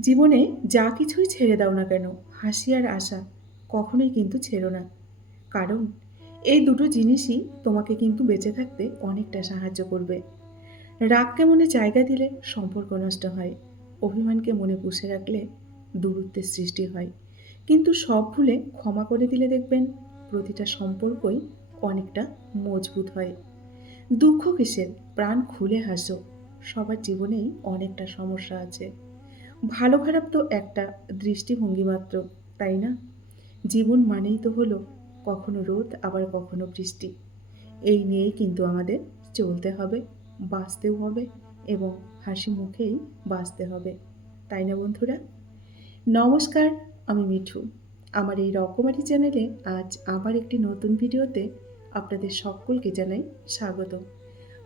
জীবনে যা কিছুই ছেড়ে দাও না কেন, হাসি আর আশা কখনোই কিন্তু ছেড়ো না। কারণ এই দুটো জিনিসই তোমাকে কিন্তু বেঁচে থাকতে অনেকটা সাহায্য করবে। রাগকে মনে জায়গা দিলে সম্পর্ক নষ্ট হয়। অভিমানকে মনে পুষে রাখলে দূরত্বের সৃষ্টি হয়। কিন্তু সব ভুলে ক্ষমা করে দিলে দেখবেন প্রতিটা সম্পর্কই অনেকটা মজবুত হয়। দুঃখ কিসের? প্রাণ খুলে হাসো। সবার জীবনেই অনেকটা সমস্যা আছে। ভালো খারাপ তো একটা দৃষ্টিভঙ্গি মাত্র, তাই না? জীবন মানেই তো হলো কখনো রোদ আবার কখনো বৃষ্টি। এই নিয়েই কিন্তু আমাদের চলতে হবে, বাঁচতেও হবে এবং হাসি মুখেই বাঁচতে হবে। তাই না বন্ধুরা? নমস্কার, আমি মিঠু। আমার এই রকমারি চ্যানেলে আজ আবার একটি নতুন ভিডিওতে আপনাদের সকলকে জানাই স্বাগত।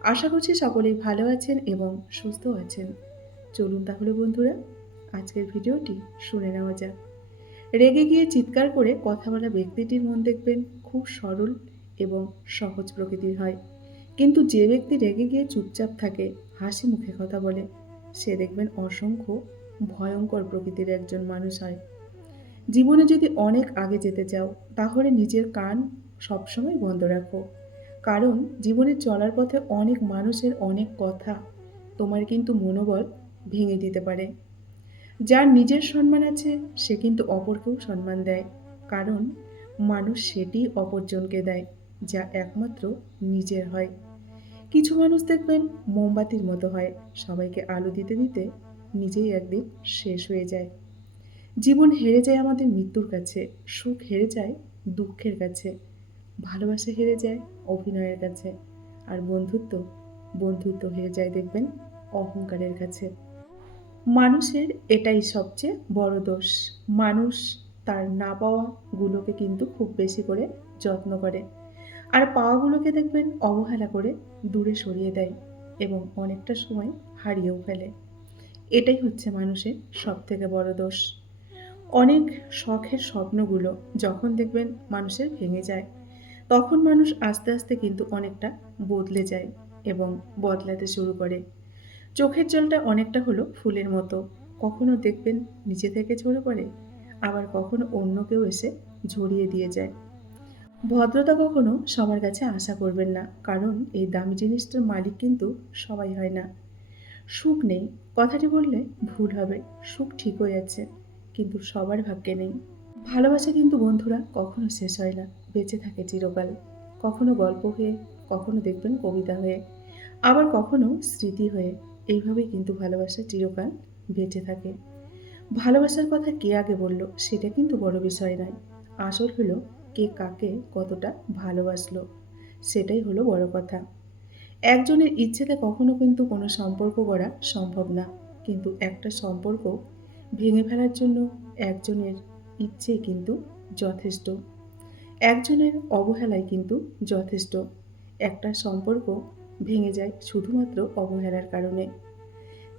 আশা করছি সকলেই ভালো আছেন এবং সুস্থ আছেন। চলুন তাহলে বন্ধুরা, আজকের ভিডিওটি শুনে নেওয়া যাক। রেগে গিয়ে চিৎকার করে কথা বলা ব্যক্তিটির মন দেখবেন খুব সরল এবং সহজ প্রকৃতির হয়। কিন্তু যে ব্যক্তি রেগে গিয়ে চুপচাপ থাকে, হাসি মুখে কথা বলে, সে দেখবেন অসংখ্য ভয়ঙ্কর প্রকৃতির একজন মানুষ হয়। জীবনে যদি অনেক আগে যেতে চাও, তাহলে নিজের কান সবসময় বন্ধ রাখো। কারণ জীবনে চলার পথে অনেক মানুষের অনেক কথা তোমার কিন্তু মনোবল ভেঙে দিতে পারে। যার নিজের সম্মান আছে সে কিন্তু অপরকেও সম্মান দেয়। কারণ মানুষ সেটিই অপরজনকে দেয় যা একমাত্র নিজের হয়। কিছু মানুষ দেখবেন মোমবাতির মতো হয়, সবাইকে আলো দিতে দিতে নিজেই একদিন শেষ হয়ে যায়। জীবন হেরে যায় আমাদের মৃত্যুর কাছে, সুখ হেরে যায় দুঃখের কাছে, ভালোবাসা হেরে যায় অভিনয়ের কাছে, আর বন্ধুত্ব বন্ধুত্ব হেরে যায় দেখবেন অহংকারের কাছে। মানুষের এটাই সবচেয়ে বড় দোষ। মানুষ তার না পাওয়াগুলোকে কিন্তু খুব বেশি করে যত্ন করে। আর পাওয়াগুলোকে দেখবেন অবহেলা করে দূরে সরিয়ে দেয় এবং অনেকটা সময় হারিয়েও ফেলে। এটাই হচ্ছে মানুষের সবথেকে বড় দোষ। অনেক শখের স্বপ্নগুলো যখন দেখবেন মানুষের ভেঙে যায়, তখন মানুষ আস্তে আস্তে কিন্তু অনেকটা বদলে যায় এবং বদলাতে শুরু করে। চোখের জলটা অনেকটা হলো ফুলের মতো। কখনো দেখবেন নিচে থেকে ঝরে পড়ে, আবার কখনো অন্য কেউ এসে ঝরিয়ে দিয়ে যায়। ভদ্রতা কখনো সবার কাছে আশা করবেন না, কারণ এই দামি জিনিসটার মালিক কিন্তু সবাই হয় না। সুখ নেই কথাটি বললে ভুল হবে, সুখ ঠিকই আছে, কিন্তু সবার ভাগ্যে নেই। ভালোবাসা কিন্তু বন্ধুরা কখনো শেষ হয় না, বেঁচে থাকে চিরকাল। কখনো গল্প হয়ে, কখনো দেখবেন কবিতা হয়ে, আবার কখনো স্মৃতি হয়ে। এইভাবেই কিন্তু ভালোবাসা চিরকাল বেঁচে থাকে। ভালোবাসার কথা কে আগে বলল সেটা কিন্তু বড় বিষয় নয়। আসল হলো কে কাকে কতটা ভালোবাসলো, সেটাই হলো বড় কথা। একজনের ইচ্ছেতে কখনো কিন্তু কোনো সম্পর্ক গড়া সম্ভব না। কিন্তু একটা সম্পর্ক ভেঙে ফেলার জন্য একজনের ইচ্ছেই কিন্তু যথেষ্ট। একজনের অবহেলাই কিন্তু যথেষ্ট। একটা সম্পর্ক ভেঙে যায় শুধুমাত্র অবহেলার কারণে।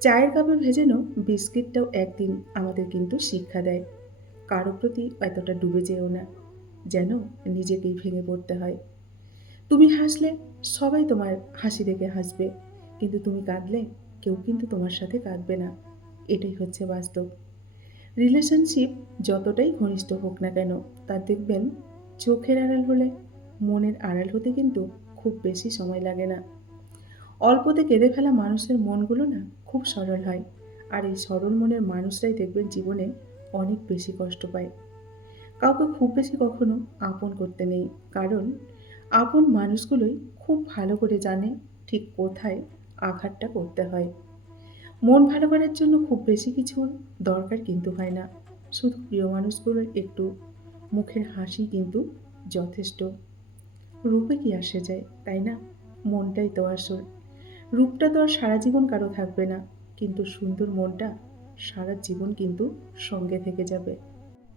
চায়ের কাপে ভেজানো বিস্কিটটাও একদিন আমাদের কিন্তু শিক্ষা দেয়। কারো প্রতি এতটা ডুবে যেও না, যেন নিজেকেই ভেঙে পড়তে হয়। তুমি হাসলে সবাই তোমার হাসি দেখে হাসবে, কিন্তু তুমি কাঁদলে কেউ কিন্তু তোমার সাথে কাঁদবে না। এটাই হচ্ছে বাস্তব। রিলেশনশিপ যতটাই ঘনিষ্ঠ হোক না কেন, তা দেখবেন চোখের আড়াল হলে মনের আড়াল হতে কিন্তু খুব বেশি সময় লাগে না। অল্পতে কেঁদে ফেলা মানুষের মনগুলো না খুব সরল হয়। আর এই সরল মনের মানুষরাই দেখবেন জীবনে অনেক বেশি কষ্ট পায়। কাউকে খুব বেশি কখনো আপন করতে নেই, কারণ আপন মানুষগুলোই খুব ভালো করে জানে ঠিক কোথায় আঘাতটা করতে হয়। মন ভালো করার জন্য খুব বেশি কিছু দরকার কিন্তু হয় না। শুধু প্রিয় মানুষগুলোর একটু মুখের হাসি কিন্তু যথেষ্ট। রূপে কি আসে যায়, তাই না? মনটাই তো আসল। রূপটা তো আর সারা জীবন কারো থাকবে না, কিন্তু সুন্দর মনটা সারা জীবন কিন্তু সঙ্গে থেকে যাবে।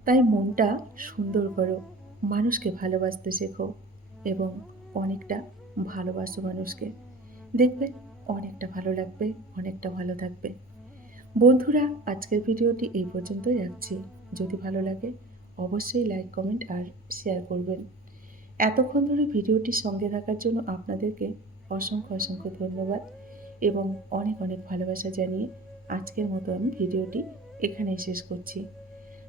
তাই মনটা সুন্দর করো, মানুষকে ভালোবাসতে শেখো এবং অনেকটা ভালোবাসো মানুষকে। দেখবে অনেকটা ভালো লাগবে, অনেকটা ভালো থাকবে। বন্ধুরা, আজকের ভিডিওটি এই পর্যন্তই রাখছি। যদি ভালো লাগে অবশ্যই লাইক, কমেন্ট আর শেয়ার করবেন। এতক্ষণ ধরে ভিডিওটির সঙ্গে থাকার জন্য আপনাদেরকে অসংখ্য অসংখ্য ধন্যবাদ এবং অনেক অনেক ভালোবাসা জানিয়ে আজকের মতো আমি ভিডিওটি এখানেই শেষ করছি।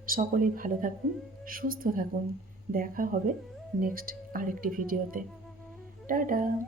সকলেই ভালো থাকুন, সুস্থ থাকুন। দেখা হবে নেক্সট আরেকটি ভিডিওতে। টাটা।